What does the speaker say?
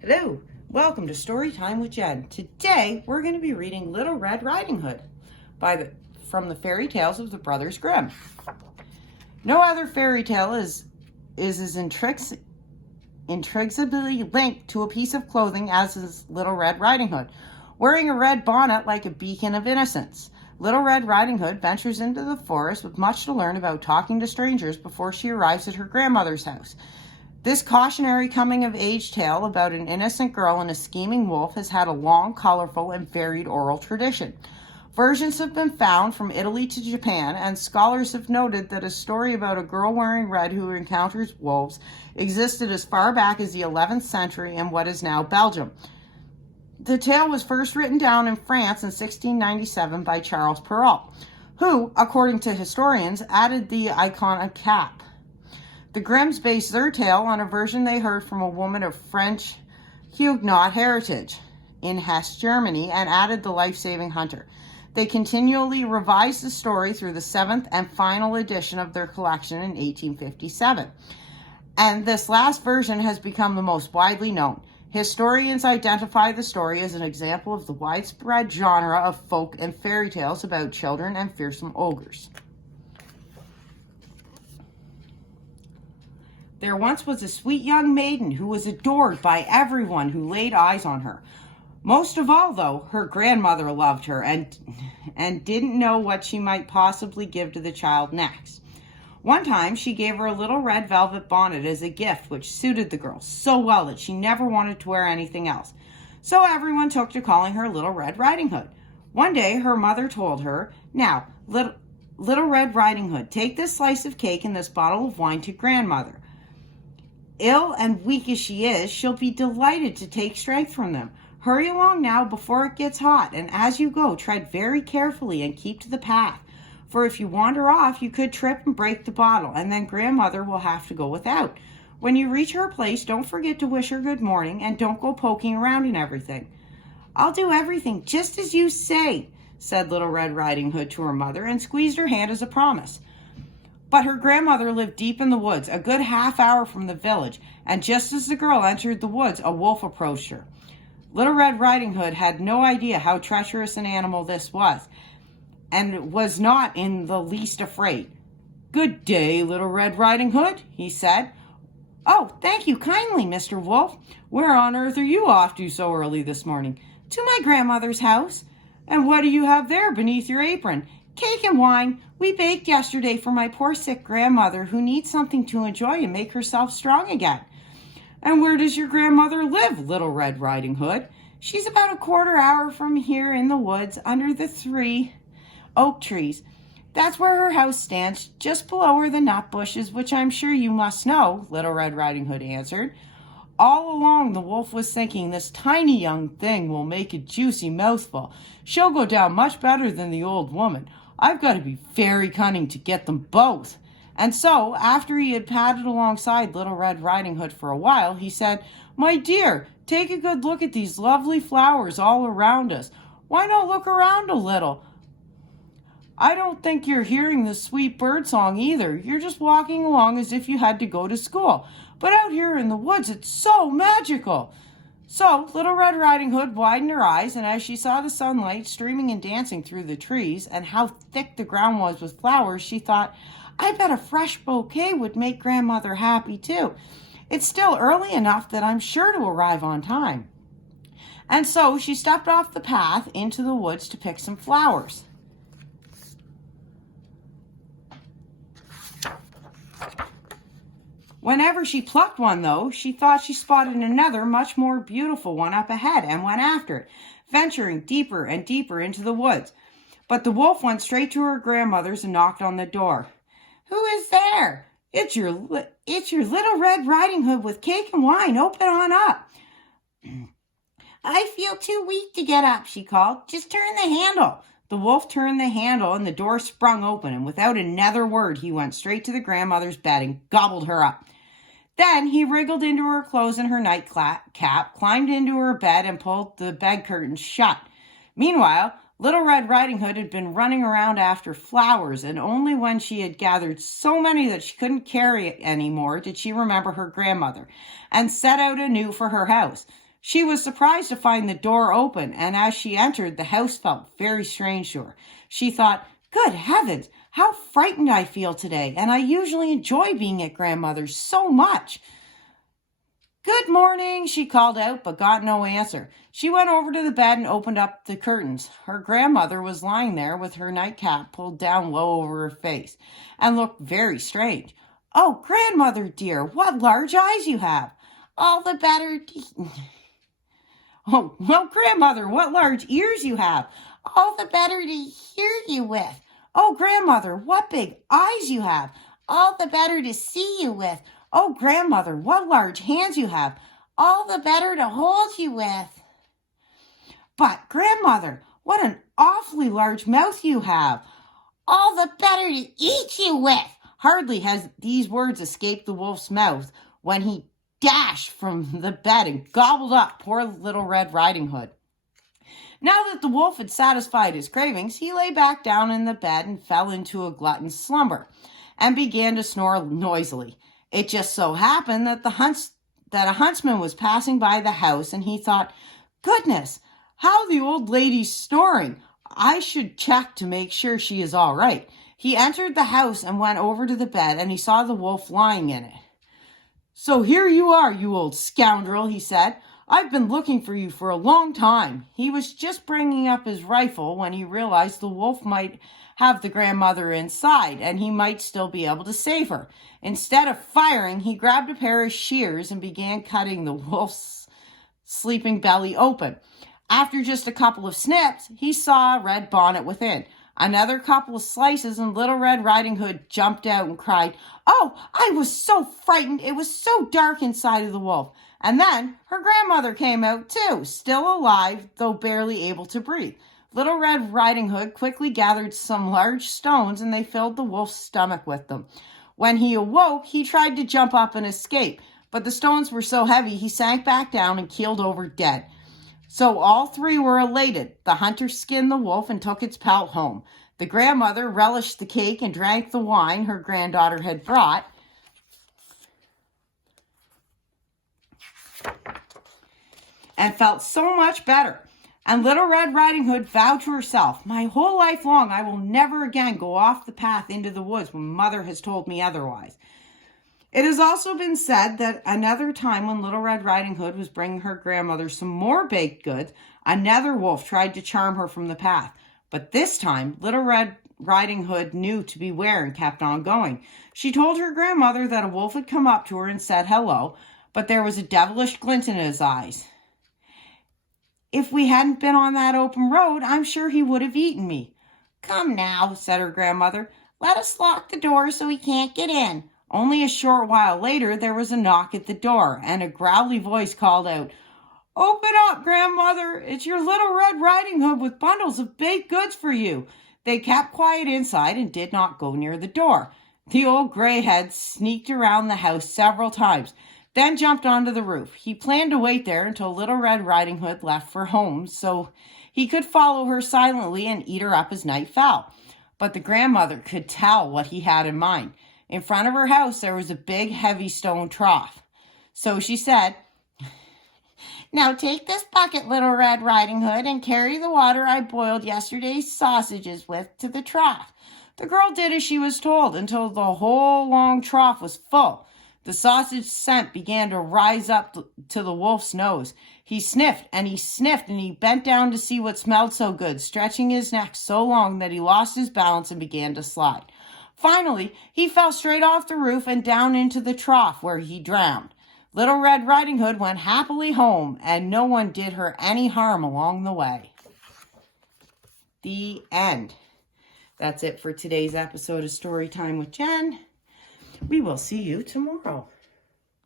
Hello, welcome to Story Time with Jenn. Today we're going to be reading Little Red Riding Hood from the fairy tales of the Brothers Grimm. No other fairy tale is as intricately linked to a piece of clothing as is Little Red Riding Hood, wearing a red bonnet like a beacon of innocence. Little Red Riding Hood ventures into the forest with much to learn about talking to strangers before she arrives at her grandmother's house. This cautionary coming-of-age tale about an innocent girl and a scheming wolf has had a long, colorful, and varied oral tradition. Versions have been found from Italy to Japan, and scholars have noted that a story about a girl wearing red who encounters wolves existed as far back as the 11th century in what is now Belgium. The tale was first written down in France in 1697 by Charles Perrault, who, according to historians, added the iconic cap. The Grimms based their tale on a version they heard from a woman of French Huguenot heritage in Hesse, Germany, and added the life-saving hunter. They continually revised the story through the 7th and final edition of their collection in 1857. And this last version has become the most widely known. Historians identify the story as an example of the widespread genre of folk and fairy tales about children and fearsome ogres. There once was a sweet young maiden who was adored by everyone who laid eyes on her. Most of all, though, her grandmother loved her and didn't know what she might possibly give to the child next. One time, she gave her a little red velvet bonnet as a gift, which suited the girl so well that she never wanted to wear anything else. So everyone took to calling her Little Red Riding Hood. One day, her mother told her, "Now, Little Red Riding Hood, take this slice of cake and this bottle of wine to grandmother. Ill and weak as she is, she'll be delighted to take strength from them. Hurry along now before it gets hot, and as you go, tread very carefully and keep to the path. For if you wander off, you could trip and break the bottle, and then grandmother will have to go without. When you reach her place, don't forget to wish her good morning, and don't go poking around and everything." "I'll do everything just as you say," said Little Red Riding Hood to her mother, and squeezed her hand as a promise. But her grandmother lived deep in the woods, a good half hour from the village, and just as the girl entered the woods, a wolf approached her. Little Red Riding Hood had no idea how treacherous an animal this was, and was not in the least afraid. "Good day, Little Red Riding Hood," he said. "Oh, thank you kindly, Mr. Wolf. Where on earth are you off to so early this morning?" "To my grandmother's house." "And what do you have there beneath your apron?" "Cake and wine. We baked yesterday for my poor sick grandmother who needs something to enjoy and make herself strong again." "And where does your grandmother live, Little Red Riding Hood?" "She's about a quarter hour from here in the woods under the 3 oak trees. That's where her house stands. Just below are the nut bushes, which I'm sure you must know," Little Red Riding Hood answered. All along the wolf was thinking, "This tiny young thing will make a juicy mouthful. She'll go down much better than the old woman. I've got to be very cunning to get them both." And so, after he had padded alongside Little Red Riding Hood for a while, he said, "My dear, take a good look at these lovely flowers all around us. Why not look around a little? I don't think you're hearing the sweet bird song either. You're just walking along as if you had to go to school. But out here in the woods, it's so magical." So Little Red Riding Hood widened her eyes, and as she saw the sunlight streaming and dancing through the trees, and how thick the ground was with flowers, she thought, "I bet a fresh bouquet would make grandmother happy too. It's still early enough that I'm sure to arrive on time." And so she stepped off the path into the woods to pick some flowers. Whenever she plucked one, though, she thought she spotted another much more beautiful one up ahead and went after it, venturing deeper and deeper into the woods. But the wolf went straight to her grandmother's and knocked on the door. "Who is there?" It's your Little Red Riding Hood with cake and wine. Open on up." "I feel too weak to get up," she called. "Just turn the handle." The wolf turned the handle and the door sprung open, and without another word he went straight to the grandmother's bed and gobbled her up. Then he wriggled into her clothes and her nightcap, climbed into her bed, and pulled the bed curtains shut. Meanwhile, Little Red Riding Hood had been running around after flowers, and only when she had gathered so many that she couldn't carry any more did she remember her grandmother, and set out anew for her house. She was surprised to find the door open, and as she entered, the house felt very strange to her. She thought, "Good heavens, how frightened I feel today, and I usually enjoy being at Grandmother's so much." "Good morning," she called out, but got no answer. She went over to the bed and opened up the curtains. Her grandmother was lying there with her nightcap pulled down low over her face and looked very strange. "Oh, Grandmother dear, what large eyes you have." "All the better." "Oh, well, Grandmother, what large ears you have." "All the better to hear you with." "Oh, Grandmother, what big eyes you have." "All the better to see you with." "Oh, Grandmother, what large hands you have." "All the better to hold you with." "But, Grandmother, what an awfully large mouth you have." "All the better to eat you with." Hardly had these words escaped the wolf's mouth when he dashed from the bed and gobbled up poor Little Red Riding Hood. Now that the wolf had satisfied his cravings, he lay back down in the bed and fell into a glutton's slumber and began to snore noisily. It just so happened that a huntsman was passing by the house, and he thought, "Goodness, how the old lady's snoring. I should check to make sure she is all right." He entered the house and went over to the bed, and he saw the wolf lying in it. "So here you are, you old scoundrel," he said. "I've been looking for you for a long time." He was just bringing up his rifle when he realized the wolf might have the grandmother inside, and he might still be able to save her. Instead of firing, he grabbed a pair of shears and began cutting the wolf's sleeping belly open. After just a couple of snips, he saw a red bonnet within. Another couple of slices, and Little Red Riding Hood jumped out and cried, "Oh, I was so frightened. It was so dark inside of the wolf." And then her grandmother came out too, still alive, though barely able to breathe. Little Red Riding Hood quickly gathered some large stones, and they filled the wolf's stomach with them. When he awoke, he tried to jump up and escape, but the stones were so heavy he sank back down and keeled over dead. So all three were elated. The hunter skinned the wolf and took its pelt home. The grandmother relished the cake and drank the wine her granddaughter had brought. And felt so much better. And Little Red Riding Hood vowed to herself, "My whole life long I will never again go off the path into the woods when Mother has told me otherwise." It has also been said that another time when Little Red Riding Hood was bringing her grandmother some more baked goods, another wolf tried to charm her from the path. But this time, Little Red Riding Hood knew to beware and kept on going. She told her grandmother that a wolf had come up to her and said hello, but there was a devilish glint in his eyes. "If we hadn't been on that open road, I'm sure he would have eaten me." "Come now," said her grandmother, "let us lock the door so he can't get in." Only a short while later, there was a knock at the door, and a growly voice called out, "Open up, Grandmother. It's your Little Red Riding Hood with bundles of baked goods for you." They kept quiet inside and did not go near the door. The old gray head sneaked around the house several times, then jumped onto the roof. He planned to wait there until Little Red Riding Hood left for home so he could follow her silently and eat her up as night fell. But the grandmother could tell what he had in mind. In front of her house, there was a big, heavy stone trough. So she said, "Now take this bucket, Little Red Riding Hood, and carry the water I boiled yesterday's sausages with to the trough." The girl did as she was told until the whole long trough was full. The sausage scent began to rise up to the wolf's nose. He sniffed and he sniffed, and he bent down to see what smelled so good, stretching his neck so long that he lost his balance and began to slide. Finally, he fell straight off the roof and down into the trough where he drowned. Little Red Riding Hood went happily home, and no one did her any harm along the way. The end. That's it for today's episode of Storytime with Jen. We will see you tomorrow.